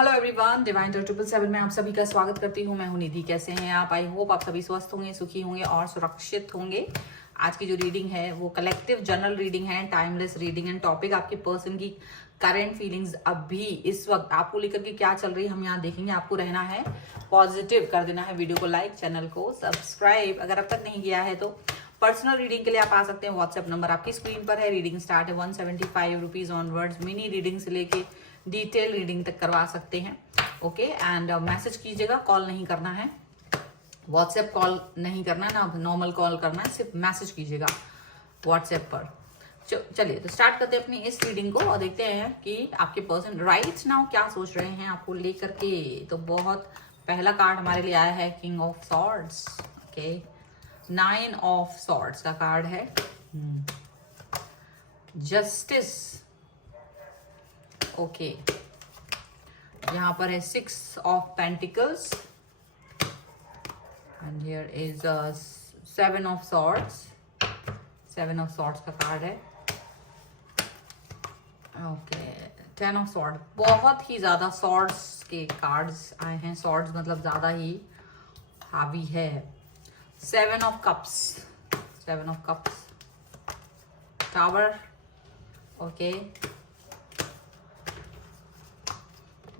Hello everyone, divine 777 में आप सभी का स्वागत करती हूँ। मैं हूँ निधि। कैसे हैं आप? आई होप आप सभी स्वस्थ होंगे, सुखी होंगे और सुरक्षित होंगे। आज की जो रीडिंग है वो कलेक्टिव जनरल रीडिंग है, टाइमलेस रीडिंग एंड टॉपिक आपके पर्सन की करंट फीलिंग्स अभी इस वक्त आपको लेकर के क्या चल रही है हम यहाँ देखेंगे। आपको रहना है पॉजिटिव, कर देना है वीडियो को लाइक, चैनल को सब्सक्राइब अगर अब तक नहीं किया है तो। पर्सनल रीडिंग के लिए आप आ सकते हैं, व्हाट्सएप नंबर आपकी स्क्रीन पर है। रीडिंग स्टार्ट है 175 रुपीज ऑनवर्ड्स। मिनी रीडिंग से लेके डिटेल रीडिंग तक करवा सकते हैं। ओके एंड मैसेज कीजिएगा, कॉल नहीं करना है, व्हाट्सएप कॉल नहीं करना है ना, नॉर्मल कॉल करना है, सिर्फ मैसेज कीजिएगा व्हाट्सएप पर। चलिए तो स्टार्ट करते हैं अपनी इस रीडिंग को और देखते हैं कि आपके पर्सन राइट नाउ क्या सोच रहे हैं आपको लेकर के। तो बहुत पहला कार्ड हमारे लिए आया है king of swords. Okay, 9 of swords का कार्ड है। जस्टिस। ओके, यहाँ पर है 6 of pentacles and here is 7 of swords. 7 of swords का कार्ड है। Okay, 10 of sword. बहुत ही ज्यादा सॉर्ड्स के कार्ड्स आए हैं। सॉर्ड्स मतलब ज्यादा ही हावी है। 7 of cups. 7 of cups, tower. Okay,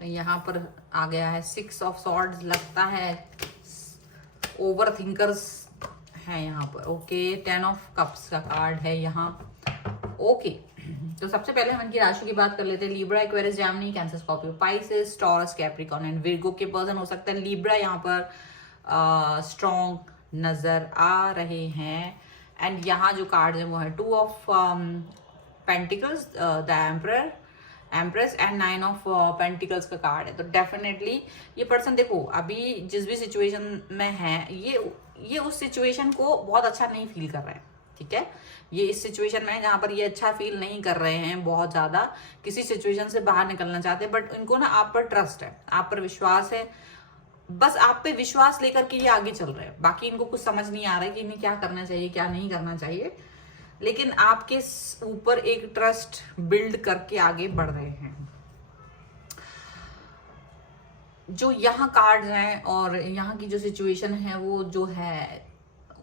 यहाँ पर आ गया है 6 ऑफ सॉर्ड्स। लगता है ओवर थिंकर्स हैं यहाँ पर। ओके, 10 ऑफ कप्स का कार्ड है यहाँ। ओके, तो सबसे पहले हम इनकी राशि की बात कर लेते हैं। Libra, Aquarius, Gemini, cancer, Scorpio, Pisces, taurus, Capricorn and Virgo के पर्सन हो सकता है। लिब्रा यहाँ पर स्ट्रॉन्ग नजर आ रहे हैं एंड यहाँ जो कार्ड है वो है 2 of pentacles, the emperor, empress and 9 of pentacles का कार्ड है। तो डेफिनेटली ये पर्सन देखो अभी जिस भी सिचुएशन में है ये उस सिचुएशन को बहुत अच्छा नहीं फील कर रहे हैं। ठीक है, ये इस सिचुएशन में है जहां पर ये अच्छा फील नहीं कर रहे हैं, बहुत ज्यादा किसी सिचुएशन से बाहर निकलना चाहते हैं। बट इनको ना आप पर ट्रस्ट है, आप पर विश्वास है, बस आप पे विश्वास लेकर के ये आगे चल रहे हैं। बाकी इनको कुछ समझ नहीं आ रहा है कि इन्हें क्या करना चाहिए क्या नहीं करना चाहिए, लेकिन आपके ऊपर एक ट्रस्ट बिल्ड करके आगे बढ़ रहे हैं। जो यहाँ कार्ड्स हैं और यहाँ की जो सिचुएशन है वो जो है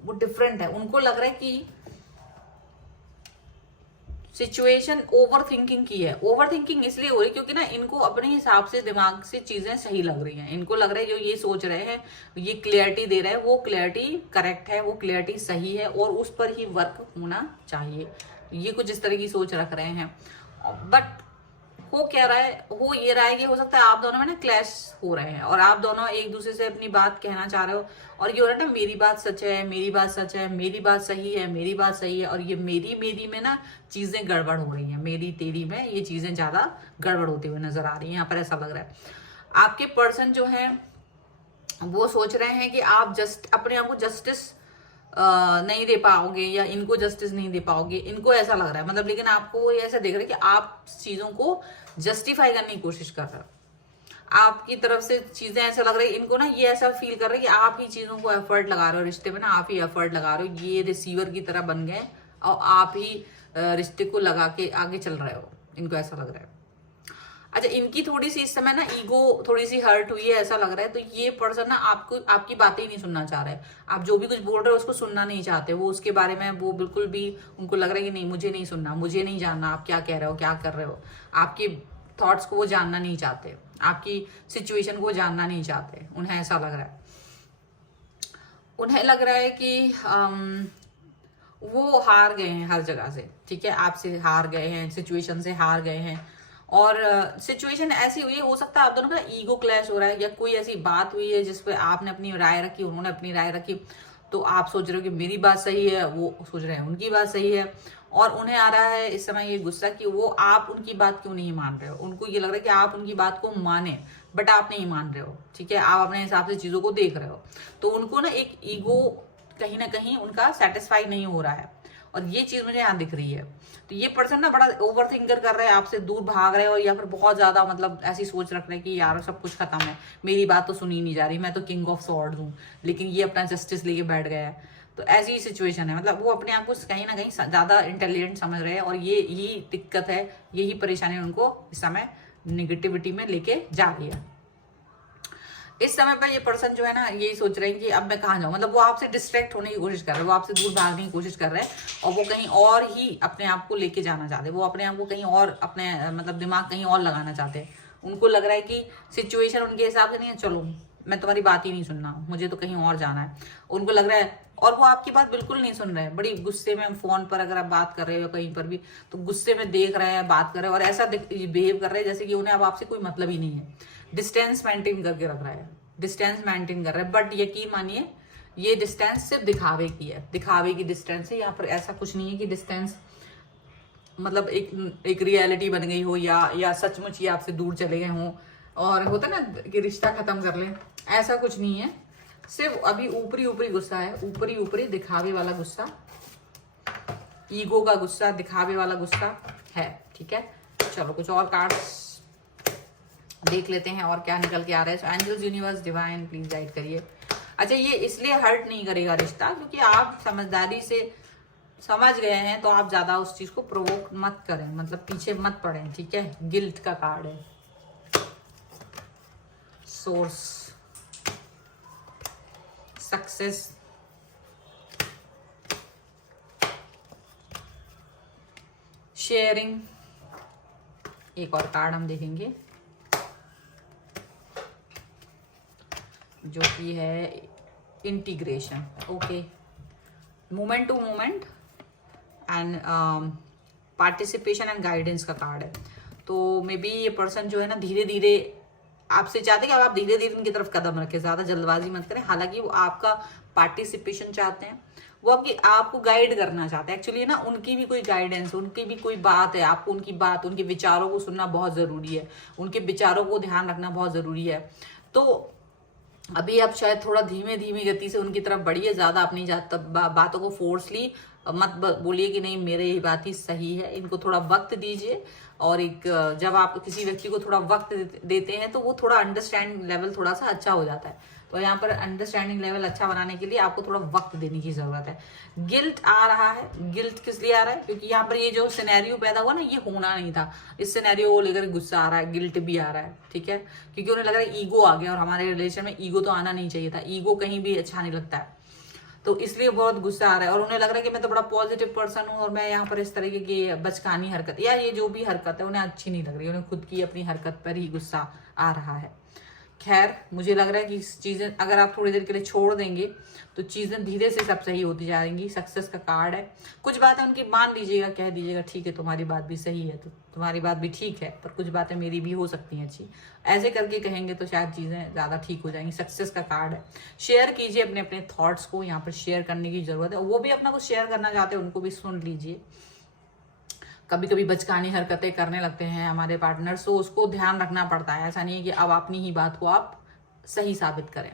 वो डिफरेंट है। उनको लग रहा है कि सिचुएशन ओवर थिंकिंग की है। ओवर थिंकिंग इसलिए हो रही क्योंकि ना इनको अपने हिसाब से दिमाग से चीजें सही लग रही हैं। इनको लग रहा है जो ये सोच रहे हैं, ये क्लियरिटी दे रहे हैं, वो क्लियरिटी करेक्ट है, वो क्लियरिटी सही है और उस पर ही वर्क होना चाहिए। ये कुछ इस तरह की सोच रख रहे हैं। बट हो क्या रहा है, हो ये रहा है कि हो सकता है आप दोनों में ना क्लैश हो रहे हैं और आप दोनों एक दूसरे से अपनी बात कहना चाह रहे हो और ये हो रहा है ना मेरी बात सच है, मेरी बात सच है, मेरी बात सही है, मेरी बात सही है। और ये मेरी में ना चीजें गड़बड़ हो रही हैं। मेरी तेरी में ये चीजें ज्यादा गड़बड़ होती हुई नजर आ रही है। यहाँ पर ऐसा लग रहा है आपके पर्सन जो है वो सोच रहे हैं कि आप जस्ट अपने आप को जस्टिस नहीं दे पाओगे या इनको जस्टिस नहीं दे पाओगे। इनको ऐसा लग रहा है मतलब, लेकिन आपको वो ऐसा देख रहे हैं कि आप चीजों को जस्टिफाई करने की कोशिश कर रहे हो। आपकी तरफ से चीजें ऐसा लग रही है इनको ना, ये ऐसा फील कर रहे हैं कि आप ही चीजों को एफर्ट लगा रहे हो रिश्ते में ना, आप ही एफर्ट लगा रहे हो। ये रिसीवर की तरह बन गए और आप ही रिश्ते को लगा के आगे चल रहे हो। इनको ऐसा लग रहा है। अच्छा, इनकी थोड़ी सी इस समय ना ईगो थोड़ी सी हर्ट हुई है ऐसा लग रहा है। तो ये पर्सन ना आपको आपकी बातें ही नहीं सुनना चाह रहे हैं। आप जो भी कुछ बोल रहे हो उसको सुनना नहीं चाहते। वो उसके बारे में वो बिल्कुल भी उनको लग रहा है कि नहीं, मुझे नहीं सुनना, मुझे नहीं जानना आप क्या कह रहे हो, क्या कर रहे हो। आपके थॉट्स को वो जानना नहीं चाहते, आपकी सिचुएशन को वो जानना नहीं चाहते। उन्हें ऐसा लग रहा है, उन्हें लग रहा है कि वो हार गए हैं हर जगह से। ठीक है, आपसे हार गए हैं, सिचुएशन से हार गए हैं और सिचुएशन ऐसी हुई है, हो सकता है आप दोनों का ईगो क्लैश हो रहा है या कोई ऐसी बात हुई है जिस पे आपने अपनी राय रखी, उन्होंने अपनी राय रखी। तो आप सोच रहे हो कि मेरी बात सही है, वो सोच रहे हैं उनकी बात सही है और उन्हें आ रहा है इस समय ये गुस्सा कि वो आप उनकी बात क्यों नहीं मान रहे हो। उनको ये लग रहा है कि आप उनकी बात को माने बट आप नहीं मान रहे हो। ठीक है, आप अपने हिसाब से चीजों को देख रहे हो। तो उनको ना एक ईगो कहीं ना कहीं उनका सेटिस्फाई नहीं हो रहा है और ये चीज मुझे यहाँ दिख रही है। तो ये पर्सन ना बड़ा ओवर थिंकर कर रहे हैं, आपसे दूर भाग रहे हो या फिर बहुत ज्यादा मतलब ऐसी सोच रख रहे हैं कि यार सब कुछ खत्म है, मेरी बात तो सुनी नहीं जा रही, मैं तो किंग ऑफ सॉर्ड्स हूँ, लेकिन ये अपना जस्टिस लेके बैठ गया है। तो ऐसी ही सिचुएशन है। मतलब वो अपने आप को कहीं ना कहीं ज्यादा इंटेलिजेंट समझ रहे हैं और ये यही दिक्कत है, यही परेशानी उनको इस समय निगेटिविटी में लेके जा रही है। इस समय पर ये पर्सन जो है ना यही सोच रहे हैं कि अब मैं कहाँ जाऊँ, मतलब वो आपसे डिस्ट्रैक्ट होने की कोशिश कर रहे हैं, वो आपसे दूर भागने की कोशिश कर रहे हैं और वो कहीं और ही अपने आप को लेके जाना चाहते हैं, वो अपने आप को कहीं और अपने मतलब दिमाग कहीं और लगाना चाहते हैं। उनको लग रहा है कि सिचुएशन उनके हिसाब से नहीं है, चलो मैं तुम्हारी बात ही नहीं सुनना, मुझे तो कहीं और जाना है, उनको लग रहा है। और वो आपकी बात बिल्कुल नहीं सुन रहे हैं, बड़ी गुस्से में, फोन पर अगर आप बात कर रहे हो कहीं पर भी तो गुस्से में देख रहे हैं, बात कर रहे हैं और ऐसा बिहेव कर रहे हैं जैसे कि उन्हें अब आपसे कोई मतलब ही नहीं है। डिस्टेंस मेंटेन करके रख रहा है, डिस्टेंस मेंटेन कर रहे हैं, बट यकीन मानिए ये डिस्टेंस सिर्फ दिखावे की है, दिखावे की डिस्टेंस है। यहाँ पर ऐसा कुछ नहीं है कि डिस्टेंस मतलब एक रियलिटी बन गई हो या सचमुच ये आपसे दूर चले गए हों और होता ना कि रिश्ता खत्म कर लें, ऐसा कुछ नहीं है। सिर्फ अभी ऊपरी ऊपरी गुस्सा है, ऊपरी ऊपरी दिखावे वाला गुस्सा, ईगो का गुस्सा, दिखावे वाला गुस्सा है। ठीक है, चलो कुछ और कार्ड्स देख लेते हैं और क्या निकल के आ रहा है। Angels, universe, divine please guide करिए। अच्छा, ये इसलिए हर्ट नहीं करेगा रिश्ता क्योंकि आप समझदारी से समझ गए हैं, तो आप ज्यादा उस चीज को प्रोवोक मत करें, मतलब पीछे मत पड़े। ठीक है, गिल्ट का कार्ड है, सोर्स, सक्सेस, शेयरिंग। एक और कार्ड हम देखेंगे जो कि है integration. Okay, moment to moment and participation and guidance का कार्ड है। तो मे बी ये पर्सन जो है ना धीरे धीरे आपसे चाहते हैं कि आप धीरे धीरे उनकी तरफ कदम रखें, ज्यादा जल्दबाजी मत करें। हालांकि वो आपका पार्टिसिपेशन चाहते हैं, वो आपको गाइड करना चाहते हैं। एक्चुअली ना उनकी भी कोई गाइडेंस, उनकी भी कोई बात है, आपको उनकी बात, उनके विचारों को सुनना बहुत जरूरी है, उनके विचारों को ध्यान रखना बहुत जरूरी है। तो अभी आप शायद थोड़ा धीमे धीमे गति से उनकी तरफ बढ़िए, ज्यादा अपनी बातों को फोर्सली मत बोलिए कि नहीं मेरे ये बात ही सही है। इनको थोड़ा वक्त दीजिए और एक जब आप किसी व्यक्ति को थोड़ा वक्त देते हैं तो वो थोड़ा अंडरस्टैंड लेवल थोड़ा सा अच्छा हो जाता है। तो यहाँ पर अंडरस्टैंडिंग लेवल अच्छा बनाने के लिए आपको थोड़ा वक्त देने की जरूरत है। गिल्ट आ रहा है, गिल्ट किस लिए आ रहा है? क्योंकि यहाँ पर ये जो सिनेरियो पैदा हुआ ना, ये होना नहीं था। इस सिनेरियो को लेकर गुस्सा आ रहा है, गिल्ट भी आ रहा है। ठीक है, क्योंकि उन्हें लग रहा है ईगो आ गया और हमारे रिलेशन में ईगो तो आना नहीं चाहिए था। ईगो कहीं भी अच्छा नहीं लगता है, तो इसलिए बहुत गुस्सा आ रहा है। और उन्हें लग रहा है कि मैं तो बड़ा पॉजिटिव पर्सन हूँ और मैं यहाँ पर इस तरीके की बचकानी हरकत या ये जो भी हरकत है उन्हें अच्छी नहीं लग रही, उन्हें खुद की अपनी हरकत पर ही गुस्सा आ रहा है। खैर, मुझे लग रहा है कि चीजें अगर आप थोड़ी देर के लिए छोड़ देंगे तो चीजें धीरे से सब सही होती जाएंगी। सक्सेस का कार्ड है। कुछ बातें उनकी मान लीजिएगा, कह दीजिएगा ठीक है तुम्हारी बात भी सही है, तो तुम्हारी बात भी ठीक है, पर कुछ बातें मेरी भी हो सकती हैं अच्छी। ऐसे करके कहेंगे तो शायद चीजें ज्यादा ठीक हो जाएंगी। सक्सेस का कार्ड है। शेयर कीजिए अपने अपने थॉट्स को, यहाँ पर शेयर करने की जरूरत है। वो भी अपना कुछ शेयर करना चाहते हैं, उनको भी सुन लीजिए। कभी कभी बचकानी हरकतें करने लगते हैं हमारे पार्टनर्स, तो उसको ध्यान रखना पड़ता है। ऐसा नहीं है कि अब अपनी ही बात को आप सही साबित करें।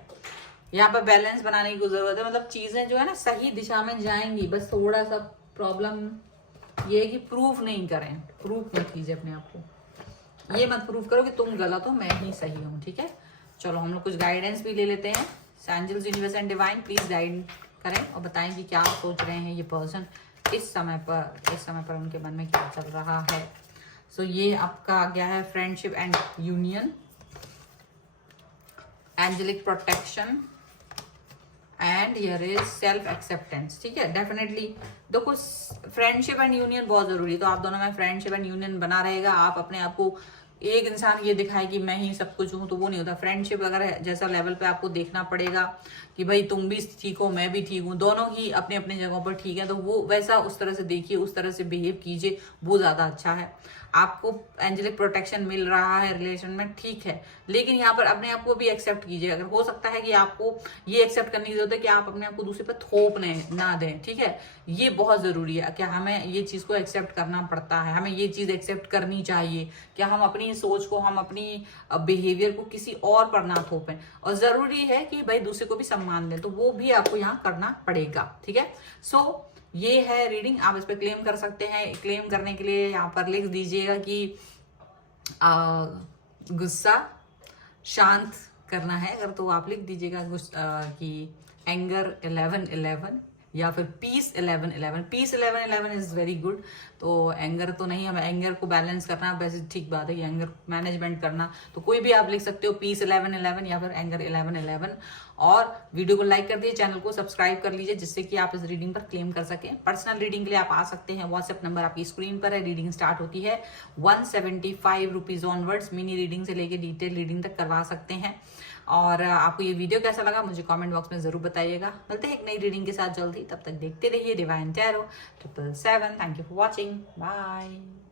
यहाँ पर बैलेंस बनाने की जरूरत है, मतलब चीजें जो है ना सही दिशा में जाएंगी। बस थोड़ा सा प्रॉब्लम ये है कि प्रूफ नहीं करें, प्रूफ मत कीजिए अपने आप को, ये मत प्रूफ करो कि तुम गलत हो मैं ही सही हूँ। ठीक है, चलो हम लोग कुछ गाइडेंस भी ले लेते हैं। Angels, universe and divine please guide करें और बताएं कि क्या सोच रहे हैं ये पर्सन इस समय पर उनके मन में क्या चल रहा है। सो ये आपका आ गया है friendship and union, angelic protection and here is self acceptance. ठीक है, डेफिनेटली देखो फ्रेंडशिप एंड यूनियन बहुत जरूरी है, तो आप दोनों में फ्रेंडशिप एंड यूनियन बना रहेगा। आप अपने आप को एक इंसान ये दिखाए कि मैं ही सब कुछ हूं, तो वो नहीं होता। फ्रेंडशिप अगर जैसा लेवल पे आपको देखना पड़ेगा कि भाई तुम भी ठीक हो मैं भी ठीक हूँ, दोनों ही अपने अपने जगहों पर ठीक है, तो वो वैसा उस तरह से देखिए, उस तरह से बिहेव कीजिए, वो ज्यादा अच्छा है। आपको एंजेलिक प्रोटेक्शन मिल रहा है रिलेशन में, ठीक है, लेकिन यहाँ पर अपने आप को भी एक्सेप्ट कीजिए। अगर हो सकता है कि आपको ये एक्सेप्ट करने की जरूरत है कि आप अपने आप को दूसरे पर थोप ना दें। ठीक है, ये बहुत जरूरी है कि हमें ये चीज को एक्सेप्ट करना पड़ता है, हमें ये चीज एक्सेप्ट करनी चाहिए कि हम अपनी सोच को, हम अपनी बिहेवियर को किसी और पर ना थोपें। और जरूरी है कि भाई दूसरे को भी सम्मान दें, तो वो भी आपको यहाँ करना पड़ेगा। ठीक है, सो ये है रीडिंग, आप इस पर क्लेम कर सकते हैं। क्लेम करने के लिए यहाँ पर लिख दीजिएगा कि गुस्सा शांत करना है, अगर तो आप लिख दीजिएगा कि एंगर 1111, या फिर peace 1111। Peace 1111 is very good. तो एंगर तो नहीं, हमें एंगर को बैलेंस करना वैसे ठीक बात है, एंगर मैनेजमेंट करना, तो कोई भी आप लिख सकते हो, पीस 1111 या फिर एंगर 1111। और वीडियो को लाइक कर दीजिए, चैनल को सब्सक्राइब कर लीजिए, जिससे कि आप इस रीडिंग पर क्लेम कर सकें। पर्सनल रीडिंग के लिए आप आ सकते हैं, व्हाट्सएप नंबर आपकी स्क्रीन पर है। रीडिंग स्टार्ट होती है 175 रुपीज ऑनवर्ड्स। मिनी रीडिंग से लेके डिटेल रीडिंग तक करवा सकते हैं। और आपको ये वीडियो कैसा लगा मुझे कमेंट बॉक्स में जरूर बताइएगा। मिलते हैं एक नई रीडिंग के साथ जल्दी, तब तक देखते रहिए divine tarot 777। Thank you for watching, bye.